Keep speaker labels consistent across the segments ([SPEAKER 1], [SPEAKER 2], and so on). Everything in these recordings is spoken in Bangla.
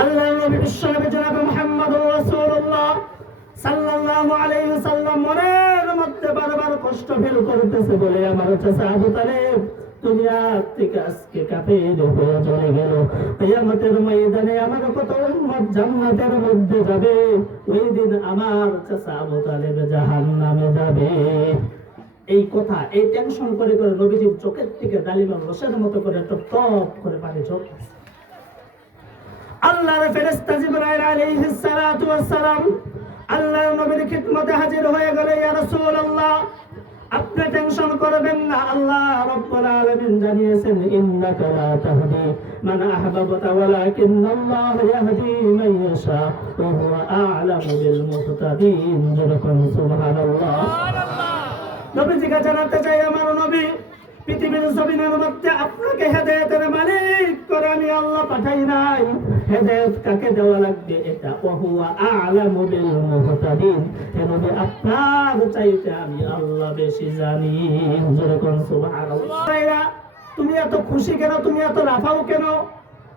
[SPEAKER 1] আল্লাহ নবী বিশ্বনবী জনাব মুহাম্মদ রাসূলুল্লাহ সাল্লাল্লাহু আলাইহি সাল্লাম মনের মধ্যে বারবার কষ্ট ফিল করতেছে বলে আমার চাচা আবু তালেব কত মধ্যে যাবে। ওই দিন আমার এই কথা, এই টেনশন করে করে নবীজির চোখের থেকে ডালিমার রসের মতো করে টপ টপ করে পানি ঝরতেছে। আল্লাহর ফেরেশতা জিবরাইল আলাইহিস সালাতু ওয়াস সালাম আল্লাহর নবীর খিদমতে হাজির হয়ে গেল ইয়া রাসূলুল্লাহ। আপনি টেনশন করবেন না আল্লাহ রাব্বুল আলামিন জানিয়েছেন ইন্নাকা লা তাহদি মান আহবাবতা ওয়ালাকিন্নাল্লাহ ইয়াহদি মান ইয়াশা ওয়া হুয়া আ'লামু বিল মুহতাদিন। যেরকম সুবহানাল্লাহ। নবীজিকে জানাতে চাই আমার নবী পৃথিবীর জমিনের মধ্যে আপনাকে হেদায়েতের মালিক করে আমি আল্লাহ পাঠাই নাই। হেদায়েত কাকে দেওয়া লাগবে এটা? ওহুয়া আলামু বিল মুহতাদিন। নবী, আপনার চাইতে আমি আল্লাহ বেশি জানি। যেরকম সুবহানাল্লাহ। তুমি এত খুশি কেন? তুমি এত লাফাও কেন?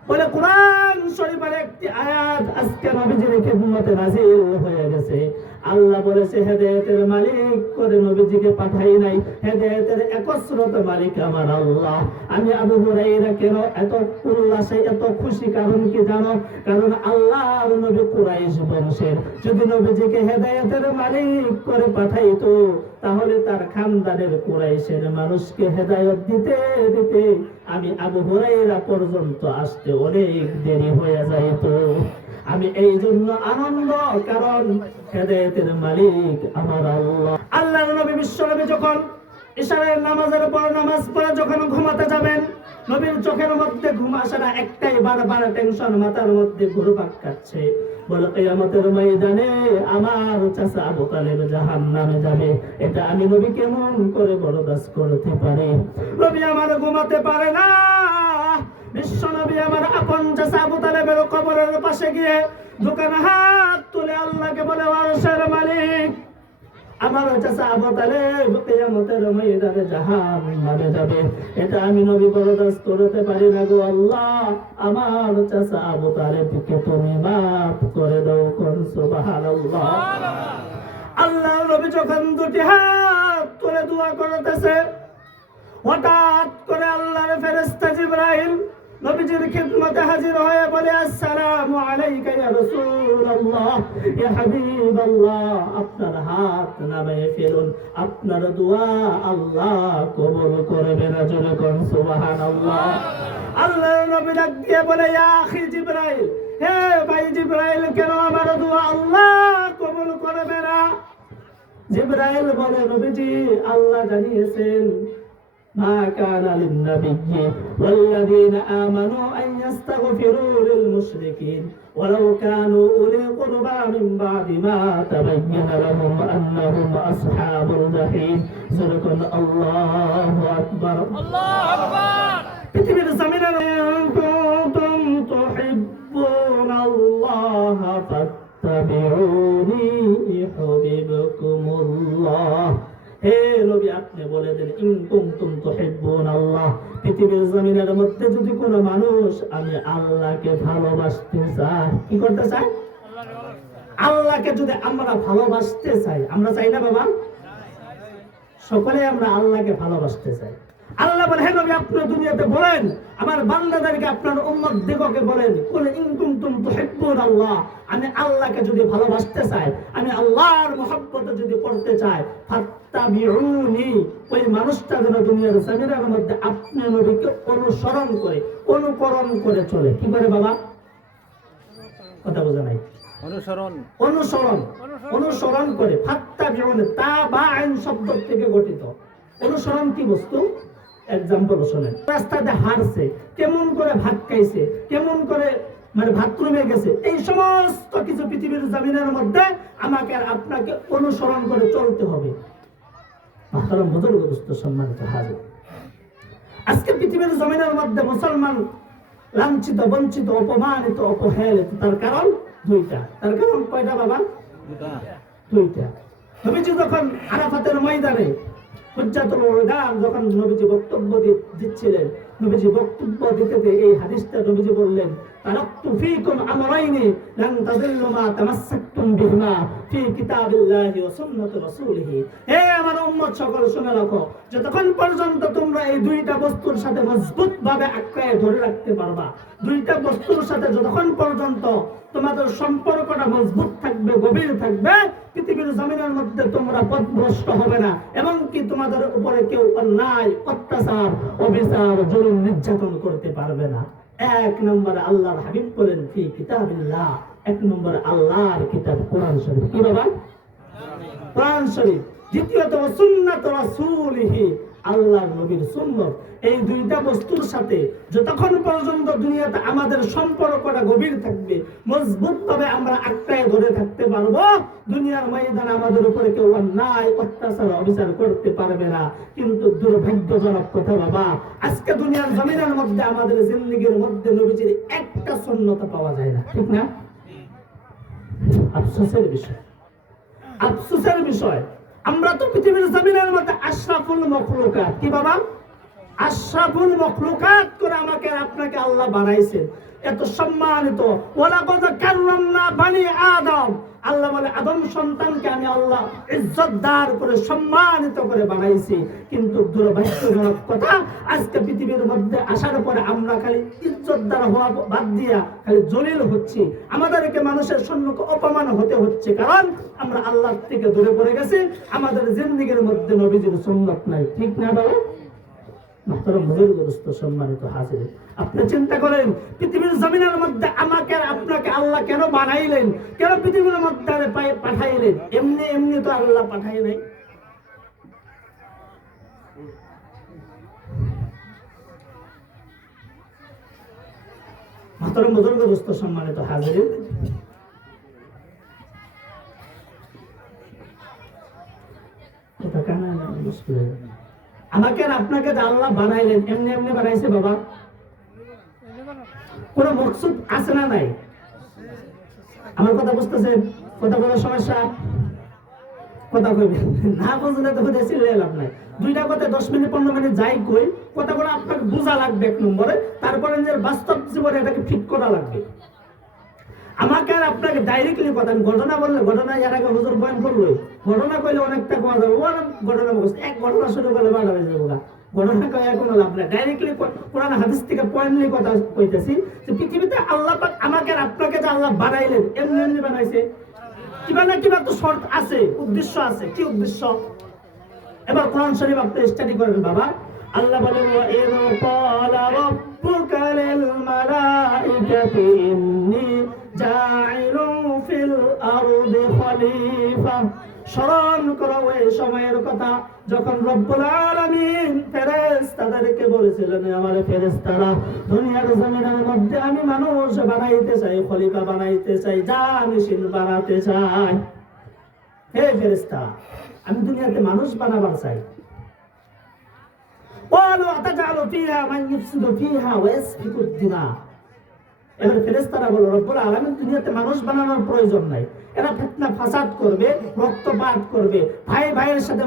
[SPEAKER 1] বলে কোরআন শরীফের একটি আয়াত আজকে নবীজির খেদমতে নাজিল হয়ে গেছে। আল্লাহ বলেছে, হেদায়েতের মালিক করে নবীজিকে পাঠাই নাই। হেদায়েতের একস্রত মালিক আমার আল্লাহ। আমি আবু হুরাইরা কেন এত উল্লাসে, এত খুশি কারণ কি জানো? কারণ আল্লাহর নবী কুরাইশ বংশের। যদি নবীজিকে হেদায়েতের মালিক করে পাঠাইতো, তাহলে তার খানদানের কুরাইশের মানুষকে হেদায়ত দিতে দিতে আমি আবু হুরাইরা পর্যন্ত আসতে অনেক দেরি হয়ে যাইত। আমি এই জন্য আনন্দ কারণ হেদায়েতের মালিক আমার আল্লাহ। আল্লাহ নবী বিশ্ব নবী যখন ইশারের নামাজের পর নামাজ পড়ে যখন ঘুমাতে যাবেন, নবীর চোখের মধ্যে ঘুম আসে না, একটাই বারবার টেনশন মাথার মধ্যে ঘুরপাক কাটছে বলে, কিয়ামতের ময়দানে আমার চাচা আবু তালেব জাহান্নামে যাবে। এটা আমি নবী কেমন করে বরদাস্ত করতে পারি। নবী আমার ঘুমাতে পারে না। বিশ্ব নবী আমার আপন চাচা আবু তালেবের কবরের পাশে গিয়ে দোকানে হাত তুলে আল্লাহকে বলে, আরশের মালিক, আমার চাচা আবু তালেব কিয়ামতের ময়দানে জাহান্নামে যাবে। এটা আমি নবী বরদাস্ত করতে পারি না গো আল্লাহ। আমার চাচা আবু তালেবকে তুমি মাফ করে দাও, কোন সুবহানাল্লাহ। আল্লাহ নবী যখন দুটি হাত তুলে দোয়া করতেছে, হঠাৎ করে আল্লাহর ফেরেশতা জিবরাইল নবীজির খিদমতে হাজির হয়ে বলে, আসসালামু আলাইকা ইয়া রাসূলুল্লাহ, ইয়া হাবিবাল্লাহ, আপনার হাত নামায়ে ফেলুন, আপনার দোয়া আল্লাহ কবুল করবে না জোরে কোন, সুবহানাল্লাহ। আল্লাহর নবী ডাক দিয়ে বলে, ইয়া আখি জিবরাইল, হে ভাই জিবরাইল, কেন আমার দোয়া আল্লাহ কবুল করবে না? জিবরাইল বলে, নবীজি, আল্লাহ জানিয়েছেন ما كان للنبي والذين آمنوا أن يستغفروا للمشركين ولو كانوا أولي قربى من بعد ما تبين لهم أنهم أصحاب الجحيم. صدق الله أكبر. الله أكبر. জমিনের মধ্যে যদি কোনো মানুষ আমি আল্লাহকে ভালোবাসতে চাই, কি করতে চাই আল্লাহকে যদি আমরা ভালোবাসতে চাই, আমরা চাই না বাবা? সকলে আমরা আল্লাহকে ভালোবাসতে চাই। আল্লাহ বলে হ্যাঁ নবী আপনি দুনিয়াতে বলেন আমার বান্দাদেরকে আপনার উম্মত দিগকে বলেন কুল ইন কুনতুম তুহিব্বুন আল্লাহ আমি আল্লাহকে যদি ভালোবাসতে চাই আমি আল্লাহর মহব্বতে যদি পড়তে চাই ফাত্তাবিউনি ওই মানুষটা যেন দুনিয়ার জমিনের মধ্যে আপনি নবীকে অনুসরণ করে অনুকরণ করে চলে। কি করে বাবা? কথা বোঝা নাই।
[SPEAKER 2] অনুসরণ।
[SPEAKER 1] অনুসরণ। অনুসরণ। করে। ফাত্তা বিমানে তা বা আইন শব্দ থেকে গঠিত। অনুসরণ কি বস্তু? এক্সাম্পল শোনেন। রাস্তাতে হারছে, কেমন করে ভাত খাইছে, কেমন করে মানে বাথরুমে গেছে, এই সমস্ত কিছু পৃথিবীর জমিনের মধ্যে আমাকে আর আপনাকে অনুসরণ করে চলতে হবে। মাহতারাম বুজুর্গ দোস্ত সম্মানিত হাজির। আজকে পৃথিবীর জমিনের মধ্যে মুসলমান লাঞ্ছিত, বঞ্চিত, অপমানিত, অপহেলিত, তার কারণ দুইটা। তার কারণ কয়টা বাবা? দুইটা। নবীজি যখন আরাফাতের ময়দানে হুজ্জাতুল ওয়াদান যখন নবীজি বক্তব্য দিচ্ছিলেন নবীজি বক্তব্য দিতে এই হাদিসটা নবীজি বললেন লান তাদিল্লু মা তামাসসাকতুম বিহিমা ফি কিতাবিল্লাহি ওয়া সুন্নাতি রাসূলিহি হে আমার উম্মত, সকল শুনে রাখো, যতক্ষণ পর্যন্ত তোমরা এই দুইটা বস্তুর সাথে মজবুত ভাবে আঁকড়ে ধরে রাখতে পারবা, দুইটা বস্তুর সাথে যতক্ষণ পর্যন্ত তোমাদের সম্পর্কটা মজবুত থাকবে, গভীর থাকবে, পৃথিবীর জমিনের মধ্যে তোমরা পথভ্রষ্ট হবে না এবং কি তোমাদের উপরে কেউ অন্যায়, অত্যাচার, অবিচার, জুলুম, নির্যাতন করতে পারবে না। এক নম্বর আল্লাহর হাবিব বলেন, ফি কিতাবিল্লাহ। এক নম্বর আল্লাহর কিতাব, কোরআন শরীফ। কি বাবা? কোরআন শরীফ। দ্বিতীয়ত সুন্নাত রাসূলিহি। আল্লাহর নবীর সুন্নত। এই দুইটা বস্তুর সাথে যতক্ষণ পর্যন্ত দুনিয়াতে আমাদের সম্পর্কটা গভীর থাকবে মজবুত ভাবে আমরা আটকায় ধরে থাকতে পারব, দুনিয়ার ময়দানে আমাদের উপরে কেউ অন্যায়, অত্যাচার, অবিচার করতে পারবে না। কিন্তু দুর্ভাগ্যজনক কথা বাবা, আজকে দুনিয়ার জমিনের মধ্যে আমাদের জিন্দগির মধ্যে নবীজির একটা সন্ন্যতা পাওয়া যায় না। ঠিক না? আফসোসের বিষয়। আফসোসের বিষয়। আমরা তো পৃথিবীর জমিনের মধ্যে আশরাফুল মখলুকাত। কি বাবা? আশরাফুল মখলুকাত করে আমাকে, আপনাকে আল্লাহ বানাইছেন। এত সম্মানিত। ওলা কথা কারলাম না বানি আদম। আল্লাহ বলে, আদম সন্তানকে আমি আল্লাহ ইজ্জতদার করে, সম্মানিত করে বানাইছি। কিন্তু দুর্ভাগ্যজনক কথা, আজকে পৃথিবীর মধ্যে আসার পরে আমরা খালি ইজ্জতদার হওয়া বাদ দিয়া খালি জলিল হচ্ছি। আমাদেরকে মানুষের সম্মুখে অপমান হতে হচ্ছে। কারণ আমরা আল্লাহ থেকে দূরে পড়ে গেছি। আমাদের জিন্দিগির মধ্যে নবীজির সুন্নত নাই। ঠিক না বাবা? সম্মানিত হাজির। আপনি চিন্তা পৃথিবীর জমিনের মধ্যে আমাকে আপনাকে কেন বানাইলেন? কেন পৃথিবীর মধ্যে পাঠাইলেন? এমনি এমনি তো পাঠাই নাই। মুশকিল। আমাকে আপনাকে আল্লাহ বানাইলেন, এমনি এমনি বানাইছে বাবা। কোন মকসুদ আছে না নাই? আমার কথা বুঝতেছেন কথা বলার সমস্যা? কথা কইবে না বুঝলে তো চিল্লে লাভ নাই। দুইটা কথা দশ মিনিট, পনেরো মিনিট যাই কই কথা বলে আপনাকে বোঝা লাগবে এক নম্বরে। তারপরে নিজের বাস্তব জীবনে এটাকে ঠিক করা লাগবে। আমাকে আর আপনাকে ডাইরেক্টলি কথা ঘটনা বললে, ঘটনা এর আগে হুজুর বয়ান করল। ঘটনা কইলে অনেকটা কথা যাবে। ও অনেক ঘটনা মুখস্থ। এক ঘটনা শুরু করলে বাড়া হয়ে যাবে ঘটনা কয়ে কোনো লাভ নাই। ডাইরেক্টলি কোরআন হাদিস থেকে পয়েন্টলি কথা কইতেছি যে পৃথিবীতে আল্লাহ পাক আমাকে আর আপনাকে যে আল্লাহ বানাইলেন এমনি এমনি বানাইছে। কিবা না কিবা তো শর্ত আছে, উদ্দেশ্য আছে। কি উদ্দেশ্য? এবার কোরআন শরীফ আপনি স্টাডি করেন বাবা। আল্লাহ বলেন ইয ক্বালা রাব্বুকা লিল মালাইকাতি ইন্নী জাইলুন ফিল আরদি খলিফা। স্মরণ করো ওই সময়ের কথা যখন রব্বুল আলামিন ফেরেশতাদেরকে বলেছিলেন আমার ফেরেশতারা দুনিয়ার জমিনের মধ্যে আমি মানুষ বানাইতে চাই খলিফা বানাইতে চাই জানিসিন বানাতে চাই হে ফেরেশতা আমি দুনিয়াতে মানুষ বানাবার চাই قالوا أتجعل فيها من يفسد فيها ويسفك الدماء বলো রব্বুল আলামিন দুনিয়াতে মানুষ বানানোর প্রয়োজন নাই। এরা ফিতনা, ফাসাদ করবে, রক্তপাত করবে। ভাই ভাইয়ের সাথে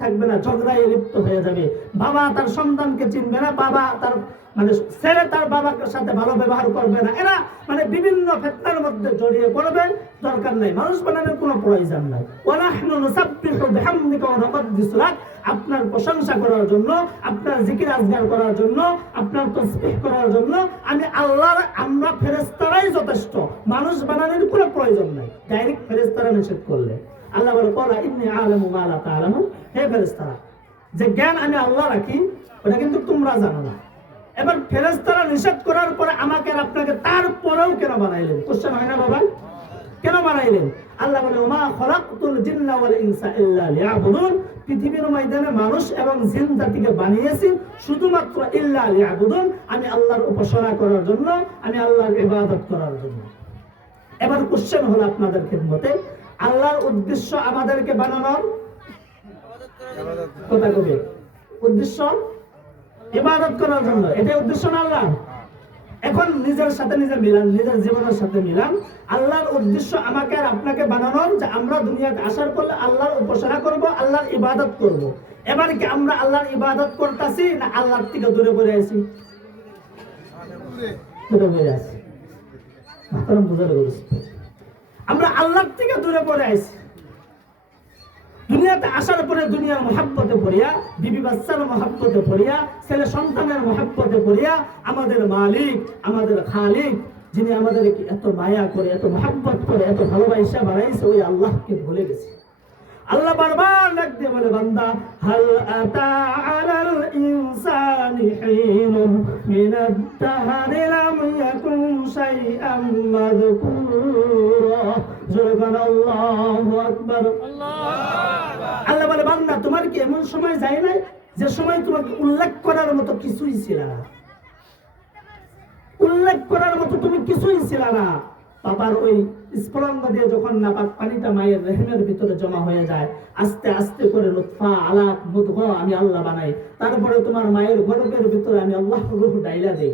[SPEAKER 1] থাকবে না, ঝগড়ায় লিপ্ত হয়ে যাবে। বাবা তার সন্তানকে চিনবে না, বাবা তার মানে ছেলে তার বাবাকে সাথে ভালো ব্যবহার করবে না। এরা মানে বিভিন্ন ফেতনার মধ্যে জড়িয়ে পড়বে, দরকার নাই। মানুষ বানানোর কোনো প্রয়োজন নাই। নুসাব্বিহু বিহামদিকা ওয়া নুকদ্দিসু লাক। আপনার প্রশংসা করার জন্য, আপনার জিকির আজগার করার জন্য, আপনার তসবিহ করার জন্য, আমি আল্লাহর, আমরা ফেরেশতারাই যথেষ্ট। মানুষ বানানোর কোনো প্রয়োজন নাই। ডাইরেক্ট ফেরেশতারা নিষেধ করলে। আল্লাহ বলে, কলা ইন্নি আলামু মা লা তাআলামু হে ফেরেশতারা, যে জ্ঞান আমি আল্লাহ রাখি, ওটা কিন্তু তোমরা জানো না। এবার ফেরেশতারা নিষেধ করার পরে আমাকে আপনাকে তারপরেও কেন বানাইলেন? কোশ্চেন হয় না বাবা। কেন বানাইলেন? আল্লাহ বলে, ওমা খলাকতুল জিন্না ওয়াল ইনসা ইল্লা লিয়াবুদুন। পৃথিবীর ময়দানে মানুষ এবং জিন জাতিকে বানিয়েছি, শুধুমাত্র ইল্লা লিয়াবুদুন, আমি আল্লাহর উপাসনা করার জন্য, আমি আল্লাহর ইবাদত করার জন্য। এবার কোশ্চেন হলো আপনাদের খেদমতে, আল্লাহর উদ্দেশ্য আমাদেরকে বানানোর কথা কবে। উদ্দেশ্য ইবাদত করার জন্য, এটাই উদ্দেশ্য না আল্লাহ এখন নিজের সাথে নিজে মিলান, নিজের জীবনের সাথে মিলান। আল্লাহর উদ্দেশ্য আমাকে আর আপনাকে বানানোর যে আমরা দুনিয়াতে আসার পরে আল্লাহর উপাসনা করব, আল্লাহর ইবাদত করব। এবার কি আমরা আল্লাহর ইবাদত করতেছি না আল্লাহর থেকে দূরে পড়ে আছি? দূরে পড়ে আছি। আমরা আল্লাহর থেকে দূরে পড়ে আইছি দুনিয়াতে আসার পরে, দুনিয়ার মহাব্বতে পড়িয়া, বিবি বাচ্চার মহাব্বতে পড়িয়া, ছেলে সন্তানের মহাব্বতে পড়িয়া, আমাদের মালিক, আমাদের খালিক, যিনি আমাদেরকে এত মায়া করে, এত মহাব্বত করে, এত ভালোবাসা বাড়াইছে ওই আল্লাহকে ভুলে গেছে। আল্লাহ বারবার ডাক দিয়ে বলে, বান্দা, হাল আতা আলাল ইনসানি হিনুন মিনাদ দাহরি লাম ইয়াকুন শাইআম মাযকুরা। আল্লাহু বলে, বান্দা, তোমার কি এমন সময় যায় নাই যে সময় তোমাকে উল্লেখ করার মতো কিছুই ছিল না? উল্লেখ করার মতো তুমি কিছুই ছিল না। বাবার ওই স্ফলঙ্গ দিয়ে যখন নাপাক পানিটা মায়ের রেহেমের ভিতরে জমা হয়ে যায়, আস্তে আস্তে করে লুৎফা, আলাক মুদঘ আমি আল্লাহ বানাই। তারপরে তোমার মায়ের গর্ভের ভিতরে আমি আল্লাহ রূহ ডাইলা দেই।